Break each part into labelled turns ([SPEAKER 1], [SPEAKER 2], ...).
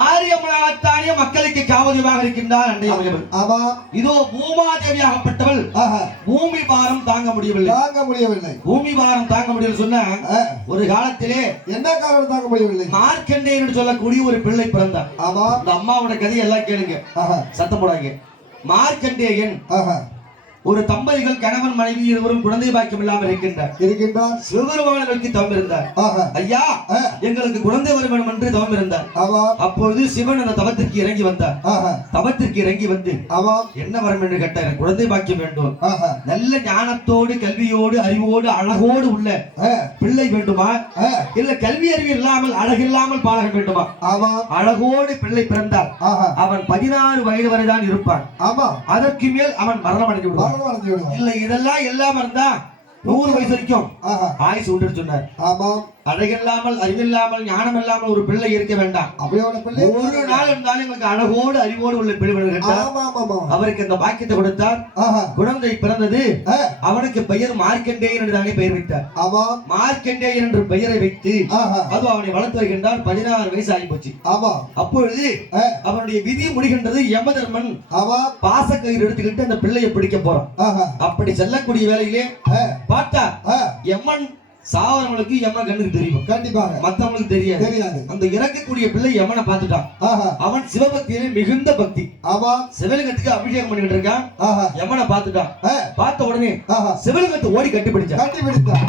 [SPEAKER 1] ஆரியமனாகத்தானே மக்களுக்கு காவலியமாக இருக்கின்றார்
[SPEAKER 2] ஆமா.
[SPEAKER 1] இதோ பூமாதேவியாகப்பட்டவள்
[SPEAKER 2] ஆஹா.
[SPEAKER 1] பூமி பாரம் தாங்க முடியவில்லை.
[SPEAKER 2] தாங்க முடியவில்லை.
[SPEAKER 1] பூமி பாரம் தாங்க முடியல சொன்னா ஒரு காலத்திலே
[SPEAKER 2] என்ன காரணம் தாங்க முடியவில்லை?
[SPEAKER 1] மார்க்கண்டேயன் என்று சொல்லக்கூடிய ஒரு பிள்ளை பிறந்தார்.
[SPEAKER 2] ஆமா.
[SPEAKER 1] இந்த அம்மாவோட கதையை எல்லாம் கேளுங்க சத்தம் போடாங்க மார்க்கண்டேயன் ஒரு தம்பதிகள் கணவன் மனைவி இருவரும் குழந்தை பாக்கியம் இல்லாமல் இருக்கின்றார்.
[SPEAKER 2] இருக்கின்றார்.
[SPEAKER 1] சிவபெருமானை நோக்கி தவம் இருந்தார். ஐயா எங்களுக்கு குழந்தை வர வேண்டும் என்று தவம் இருந்தார். அப்பொழுது சிவன் அந்த தவத்திற்கு இறங்கி வந்தார். தவத்திற்கு இறங்கி வந்து என்ன வரம் என்று கேட்டார்? "எனக்கு குழந்தை பாக்கியம் வேண்டும். நல்ல ஞானத்தோடு கல்வியோடு அறிவோடு அழகோடு உள்ள பிள்ளை வேண்டுமா? இல்ல கல்வி அறிவு இல்லாமல் அழகில்லாமல் பாலகன் வேண்டுமா? அழகோடு பிள்ளை பிறந்தால் அவன் பதினாறு வயது வரைதான் இருப்பான்.
[SPEAKER 2] ஆமா.
[SPEAKER 1] அதற்கு மேல் அவன் மரணம் அடைந்து விடுவான். இல்ல இதெல்லாம் எல்லாம் இருந்தா நூறு வயசு வரைக்கும். ஆயுசு உண்டு சொன்னார்.
[SPEAKER 2] ஆமா
[SPEAKER 1] அழகில்லாமல் அறிவில்லாமல் ஞானம் இல்லாமல் ஒரு பிள்ளை இருக்க வேண்டாம்.
[SPEAKER 2] அப்படியோட பிள்ளை
[SPEAKER 1] ஒரு நாள் இருந்தாலும் எங்களுக்கு அழகோடு அறிவோடு உள்ள பிள்ளை அவருக்கு அந்த பாக்கியத்தை கொடுத்தார். குழந்தை பிறந்தது. அவனுக்கு பெயர் மார்க்கண்டேயன் என்று தானே பெயர் வைத்தார்
[SPEAKER 2] ஆமா.
[SPEAKER 1] மார்க்கண்டேயன் என்று பெயரை வைத்து அது அவனை வளர்த்து வருகின்றான். பதினாறு வயசு ஆகி போச்சு
[SPEAKER 2] ஆமா.
[SPEAKER 1] அப்பொழுது அவனுடைய விதி முடிகின்றது யமதர்மன்
[SPEAKER 2] ஆமா.
[SPEAKER 1] பாசக்கயிறு எடுத்துக்கிட்டு அந்த பிள்ளையை பிடிக்க போறான். அப்படி செல்லக்கூடிய வேலையிலே பார்த்தா எம்மன் சாவரவங்களுக்கு எம்மன் கண்ணுக்கு தெரியும்.
[SPEAKER 2] கண்டிப்பாக.
[SPEAKER 1] மத்தவங்களுக்கு தெரியாது.
[SPEAKER 2] தெரியாது.
[SPEAKER 1] அந்த இறக்கக்கூடிய பிள்ளை யமனை பார்த்துட்டான்.
[SPEAKER 2] ஆஹா.
[SPEAKER 1] அவன் சிவபக்தியிலே மிகுந்த பக்தி.
[SPEAKER 2] ஆமா.
[SPEAKER 1] சிவலிங்கத்துக்கு அபிஷேகம் பண்ணிட்டு இருக்கான்.
[SPEAKER 2] ஆஹா.
[SPEAKER 1] யமனை பார்த்துட்டான். பார்த்த உடனே
[SPEAKER 2] ஆஹா.
[SPEAKER 1] சிவலிங்கத்தை ஓடி கட்டி பிடிச்சான்
[SPEAKER 2] கட்டி பிடித்தார்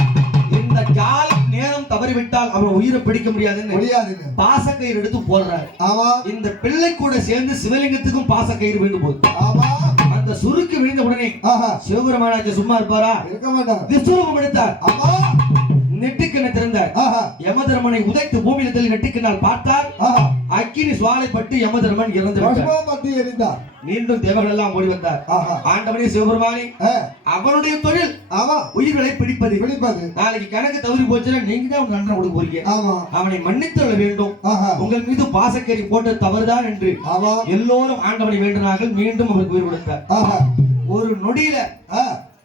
[SPEAKER 1] இந்த காலம் நேரம் தவறிவிட்டால் அவன் உயிரை பிடிக்க முடியாதுன்னு
[SPEAKER 2] முடியாதுன்னு
[SPEAKER 1] பாசக்கயிறு எடுத்து போடுறாரு.
[SPEAKER 2] ஆமா.
[SPEAKER 1] இந்த பிள்ளை கூட சேர்ந்து சிவலிங்கத்துக்கும் பாசக்கயிறு விழுந்து போகுது.
[SPEAKER 2] ஆமா.
[SPEAKER 1] அந்த சுருக்கு விழுந்த உடனே
[SPEAKER 2] ஆஹா.
[SPEAKER 1] சிவபெருமானாச்சு சும்மா இருப்பாரா?
[SPEAKER 2] இருக்க மாட்டார்.
[SPEAKER 1] விஸ்வரூபம் எடுத்தார்.
[SPEAKER 2] ஆமா.
[SPEAKER 1] நெட்டுக்கண்ணை திறந்தார். யமதர்மனை உதைத்து பூமியில் தள்ளி நெட்டுக்கண்ணால் பார்த்தார் அக்கினி சுவாலைப்பட்டு யமதர்மன் இறந்து
[SPEAKER 2] பத்தி எரிந்தார்.
[SPEAKER 1] மீண்டும் தேவர்கள் எல்லாம் ஓடி வந்தார். ஆண்டவனே சிவபெருமானே அவனுடைய தொழில்
[SPEAKER 2] ஆமா.
[SPEAKER 1] உயிர்களை பிடிப்பது.
[SPEAKER 2] பிடிப்பது.
[SPEAKER 1] நாளைக்கு கணக்கு தவறி போச்சுன்னா நீங்க தான் தண்டனை கொடுக்க போறீங்க.
[SPEAKER 2] ஆமா.
[SPEAKER 1] அவனை மன்னித்து விட வேண்டும். உங்கள் மீது பாசக்கறி போட்ட தவறுதான் என்று எல்லோரும் ஆண்டவனை வேண்டினார்கள். மீண்டும் அவருக்கு உயிர் கொடுத்தார். ஒரு நொடியில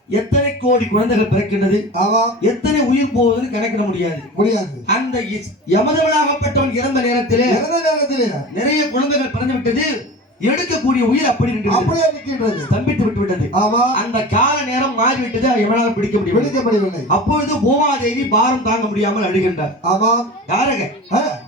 [SPEAKER 1] எத்தனை கோடி குழந்தைகள் பிறக்கின்றது?
[SPEAKER 2] ஆமா.
[SPEAKER 1] எத்தனை உயிர் போவதுன்னு கணக்கிட முடியாது.
[SPEAKER 2] முடியாது.
[SPEAKER 1] அந்த யமதவனாகப்பட்டவன் இறந்த நேரத்திலே
[SPEAKER 2] இறந்த நேரத்திலே
[SPEAKER 1] நிறைய குழந்தைகள் பிறந்து விட்டது. எடுக்கக்கூடிய உயிர் அப்படி
[SPEAKER 2] அப்படியே நிற்கின்றது.
[SPEAKER 1] ஸ்தம்பித்து விட்டு விட்டது.
[SPEAKER 2] ஆமா.
[SPEAKER 1] அந்த கால நேரம் மாறிவிட்டது. எவனால் பிடிக்க முடியவில்லை.
[SPEAKER 2] பிடிக்கப்படவில்லை.
[SPEAKER 1] அப்பொழுது பூமாதேவி பாரம் தாங்க முடியாமல் அழுகின்றார்.
[SPEAKER 2] ஆமா.
[SPEAKER 1] யாரக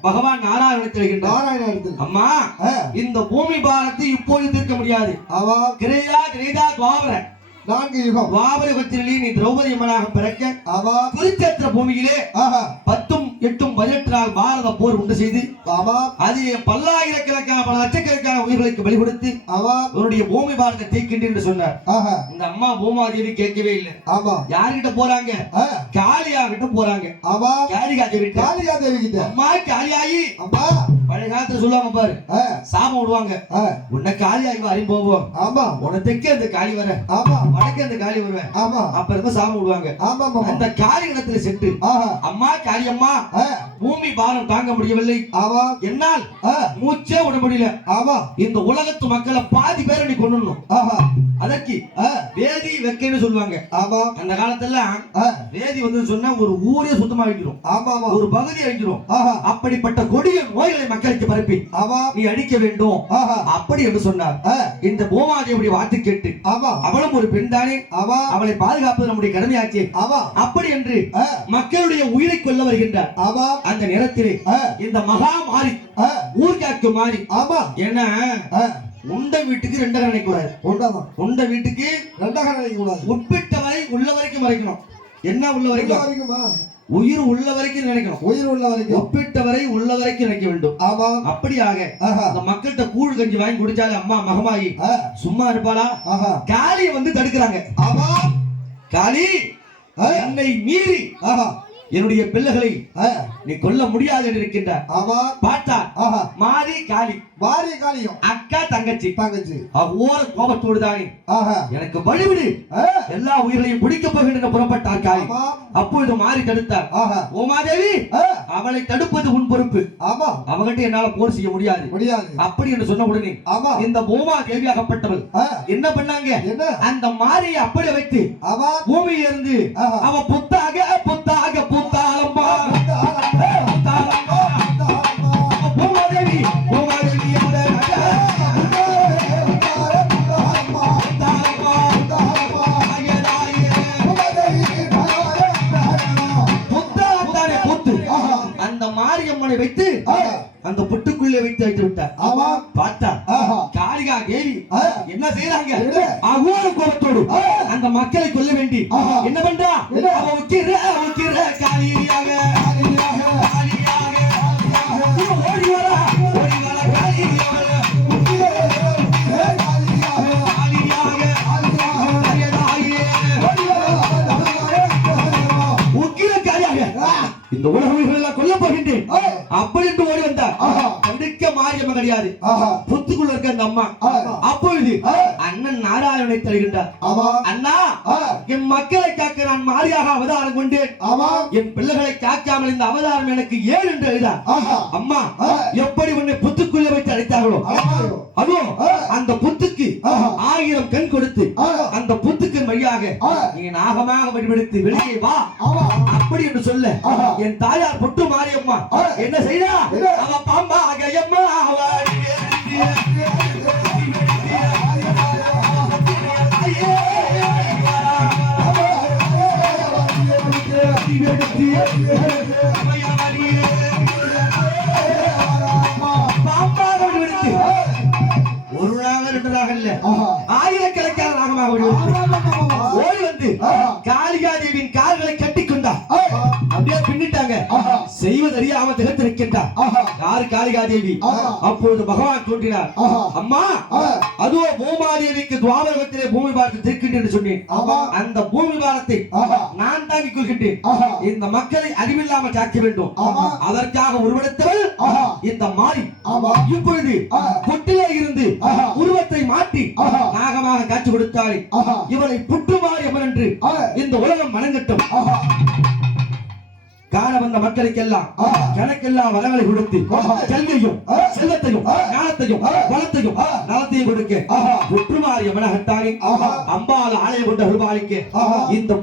[SPEAKER 1] பகவான் நாராயணத்தில் எழுகின்றார்
[SPEAKER 2] நாராயண இடத்துல.
[SPEAKER 1] அம்மா இந்த பூமி பாரத்தை இப்போது தீர்க்க முடியாது.
[SPEAKER 2] ஆமா.
[SPEAKER 1] கிரேதா கிரேதா துவாபர
[SPEAKER 2] நான்கு யுகம்.
[SPEAKER 1] துவாபர யுகத்திலே நீ திரௌபதி அம்மனாக பிறக்க
[SPEAKER 2] ஆமா
[SPEAKER 1] குருச்சேத்திர பூமியிலே
[SPEAKER 2] ஆஹா
[SPEAKER 1] பத்தும் எட்டும் பதினெட்டு நாள் பாரத போர் உண்டு செய்து
[SPEAKER 2] ஆமா
[SPEAKER 1] அதிலே பல்லாயிரக்கணக்கான பல லட்சக்கணக்கான உயிர்களுக்கு பலி கொடுத்து
[SPEAKER 2] ஆமா
[SPEAKER 1] உன்னுடைய பூமி பாரத்தை தீர்க்கின்றேன் என்று சொன்னார்.
[SPEAKER 2] ஆஹா
[SPEAKER 1] இந்த அம்மா பூமாதேவி கேட்கவே இல்லை.
[SPEAKER 2] ஆமா
[SPEAKER 1] யார்கிட்ட போறாங்க? காளியா கிட்ட போறாங்க.
[SPEAKER 2] ஆமா
[SPEAKER 1] காளிகா தேவி
[SPEAKER 2] காளியா தேவி கிட்ட
[SPEAKER 1] அம்மா காளியாயி.
[SPEAKER 2] அம்மா.
[SPEAKER 1] பழைய காலத்துல சொல்லுவாங்க பாரு.
[SPEAKER 2] ஆ,
[SPEAKER 1] சாபம் விடுவாங்க. உன்னை காளியாகி அறியும் போவோம்.
[SPEAKER 2] ஆமா.
[SPEAKER 1] தெற்கே அந்த காளி வர.
[SPEAKER 2] ஆமா.
[SPEAKER 1] வடக்கே அந்த காளி வருவேன்.
[SPEAKER 2] ஆமா.
[SPEAKER 1] அப்ப இருக்க சாபம் விடுவாங்க.
[SPEAKER 2] ஆமா ஆமா
[SPEAKER 1] அந்த காளி இடத்துல சென்று அம்மா காளி அம்மா பூமி பாரம் தாங்க முடியவில்லை.
[SPEAKER 2] ஆமா.
[SPEAKER 1] என்னால் மூச்சே விட முடியல.
[SPEAKER 2] ஆமா.
[SPEAKER 1] இந்த உலகத்து மக்களை பாதி பேரை நீ கொண்டுணும்
[SPEAKER 2] ஆஹா.
[SPEAKER 1] வேதி வெக்கைன்னு சொல்லுவாங்க.
[SPEAKER 2] ஆமா.
[SPEAKER 1] அந்த காலத்துல
[SPEAKER 2] ஆ,
[SPEAKER 1] வேதி வந்து சொன்னா ஒரு ஊரே சுத்தமா வைக்கிறோம்
[SPEAKER 2] ஆமா
[SPEAKER 1] ஒரு பகுதி
[SPEAKER 2] ஆஹா.
[SPEAKER 1] அப்படிப்பட்ட கொடிய நோய்களை மக்களுக்கு பரப்பி
[SPEAKER 2] ஆமா.
[SPEAKER 1] நீ அடிக்க வேண்டும். அப்படி என்று சொன்னார். இந்த பூமாதேவுடைய வார்த்தை கேட்டு
[SPEAKER 2] ஆமா.
[SPEAKER 1] அவளும் ஒரு பெண் தானே.
[SPEAKER 2] ஆமா.
[SPEAKER 1] அவளை பாதுகாப்பது நம்முடைய கடமையாச்சு.
[SPEAKER 2] ஆமா.
[SPEAKER 1] அப்படி என்று மக்களுடைய உயிரை கொல்ல வருகின்றார்.
[SPEAKER 2] ஆமா.
[SPEAKER 1] அந்த நேரத்திலே இந்த மகா மாறி ஊர்காக்கு மாறி
[SPEAKER 2] ஆமா.
[SPEAKER 1] ஏன்னா
[SPEAKER 2] ஆ,
[SPEAKER 1] உண்ட வீட்டுக்கு ரெண்டரை நினைக்கூடாது
[SPEAKER 2] உண்டாதான்
[SPEAKER 1] உண்ட வீட்டுக்கு
[SPEAKER 2] ரெண்டாக நினைக்க கூடாது.
[SPEAKER 1] உட்பிட்ட வரை உள்ள வரைக்கும் வரைக்கணும் என்ன உள்ள வரைக்கும்?
[SPEAKER 2] வரைக்குமா?
[SPEAKER 1] உயிர் உள்ள வரைக்கும் நினைக்கணும்.
[SPEAKER 2] உயிர் உள்ள வரைக்கும்.
[SPEAKER 1] ஒப்பிட்ட வரை உள்ள வரைக்கும் நினைக்க வேண்டும்.
[SPEAKER 2] ஆமா.
[SPEAKER 1] அப்படியாக அந்த மக்கள்கிட்ட கூழ் கஞ்சி வாங்கி குடிச்சாலே அம்மா மகமாயி சும்மா இருப்பாளா? காளியை வந்து தடுக்கிறாங்க.
[SPEAKER 2] ஆமா.
[SPEAKER 1] காளி என்னை மீறி
[SPEAKER 2] ஆஹா.
[SPEAKER 1] என்னுடைய பிள்ளைகளை நீ கொல்ல முடியாது என்று இருக்கின்றார்
[SPEAKER 2] ஆமா.
[SPEAKER 1] பார்த்தா
[SPEAKER 2] ஆஹா.
[SPEAKER 1] மாறி காளி
[SPEAKER 2] மாரிய காளியம்
[SPEAKER 1] அக்கா தங்கச்சி.
[SPEAKER 2] தங்கச்சி.
[SPEAKER 1] அவ்வோர கோபத்தோடு தானே.
[SPEAKER 2] ஆஹா.
[SPEAKER 1] எனக்கு வழிவிடு. எல்லா உயிர்களையும் பிடிக்க போகின்ற புறப்பட்டார் காளி. அப்பொழுது மாறி தடுத்தார்.
[SPEAKER 2] ஆஹா.
[SPEAKER 1] ஓமாதேவி அவளை தடுப்பது உன் பொறுப்பு.
[SPEAKER 2] ஆமா.
[SPEAKER 1] அவகிட்ட என்னால போர் செய்ய முடியாது.
[SPEAKER 2] முடியாது.
[SPEAKER 1] அப்படி என்று சொன்ன உடனே
[SPEAKER 2] ஆமா.
[SPEAKER 1] இந்த பூமா தேவியாகப்பட்டவள்
[SPEAKER 2] ஆ,
[SPEAKER 1] என்ன பண்ணாங்க?
[SPEAKER 2] என்ன?
[SPEAKER 1] அந்த மாரியை அப்படியே வைத்து
[SPEAKER 2] ஆமா.
[SPEAKER 1] பூமியில இருந்து
[SPEAKER 2] ஆஹா.
[SPEAKER 1] அவ புத்தாக புத்தாக புத்தாலம்பா
[SPEAKER 2] பெருமானை
[SPEAKER 1] வைத்து அந்த புட்டுக்குள்ளே வைத்து வைத்து விட்டார்.
[SPEAKER 2] ஆமா.
[SPEAKER 1] பார்த்தா காளிகா தேவி என்ன செய்யறாங்க அகோர கோபத்தோடு அந்த மக்களை கொல்ல வேண்டி. என்ன பண்றா? அவ உக்கிற உக்கிற காளியாக. எல்லாம் கொல்ல போகின்றேன்
[SPEAKER 2] ஆ.
[SPEAKER 1] அப்படி என்று ஓடி வந்தார். கண்டிக்க மாரியம்ம கிடையாது புத்துக்குள்ள இருக்க அந்த அம்மா. அப்பொழுது. அண்ணன் நாராயணனை தருகின்றார் அண்ணா. என் மக்களை காக்க நான் மாரியாக அவதாரம் கொண்டேன் என் பிள்ளைகளை காக்காமல் இந்த அவதாரம் எனக்கு ஏன் என்று எழுதார் அம்மா. எப்படி உன்னை புத்துக்குள்ளே வைத்து அழைத்தார்களோ. அதுவும். அந்த புத்துக்கு. ஆயிரம் கண் கொடுத்து. அந்த புத்துக்கு வழியாக. நீ நாகமாக வடிவெடுத்து வெளியே வா அப்படி என்று சொல்ல. என் தாயார் பொட்டு மாரியம்மா. என்ன செய்தா? அவ பாம்பா அகையம்மா ஒரு நாள் ரெண்டு நாள் இல்ல. ஆயிரக்கணக்கான நாகமாக வடிவெடுத்து ஓடி வந்து
[SPEAKER 2] ஆஹா.
[SPEAKER 1] காளிகாதேவியின் கால்களை கட்டிக்கொண்டா
[SPEAKER 2] ஆஹா.
[SPEAKER 1] அப்படியே பின்னிட்டாங்க
[SPEAKER 2] ஆஹா.
[SPEAKER 1] செய்வதறியாம திகழ்த்திருக்கின்றார். யாரு காளிகாதேவி. அப்பொழுது பகவான் தோன்றினார். அம்மா. அதுவோ பூமாதேவிக்கு துவாபரகத்திலே பூமி பார்த்து திருக்கின்றேன் என்று சொன்னேன். அந்த பூமி பாரத்தை. நான் தாங்கிக் கொள்கின்றேன். இந்த மக்களை அறிவில்லாமல் காக்க வேண்டும். அதற்காக உருவெடுத்தவள். இந்த மாறி. இப்பொழுது. பொட்டிலே இருந்து. உருவத்தை மாற்றி. நாகமாக காட்சி கொடுத்தாளே. இவளை புற்றுமாறி அம்மன் என்று. இந்த உலகம் வணங்கட்டும் காண வந்த மக்களுக்கெல்லாம்
[SPEAKER 2] ஆஹா.
[SPEAKER 1] கணக்கெல்லாம் வரங்களை கொடுத்து. கல்வியையும். செல்வத்தையும். ஞானத்தையும். வளத்தையும். நலத்தையும் கொடுக்க
[SPEAKER 2] ஆஹா.
[SPEAKER 1] அம்பாள் ஆலயம் கொண்ட அருள்பாலிக்க
[SPEAKER 2] ஆஹா.
[SPEAKER 1] இந்த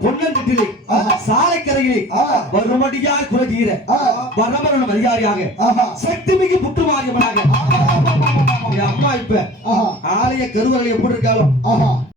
[SPEAKER 2] ஆஹா.
[SPEAKER 1] சாலைக்கரையிலே
[SPEAKER 2] ஆஹா.
[SPEAKER 1] வருமடியார் குலதீர
[SPEAKER 2] ஆஹா.
[SPEAKER 1] வரமரண அதிகாரியாக. சக்தி மிகு புற்றுமாரியவனாக என் அம்மா இப்ப. ஆலய கருவறை எப்படி இருக்காலும்.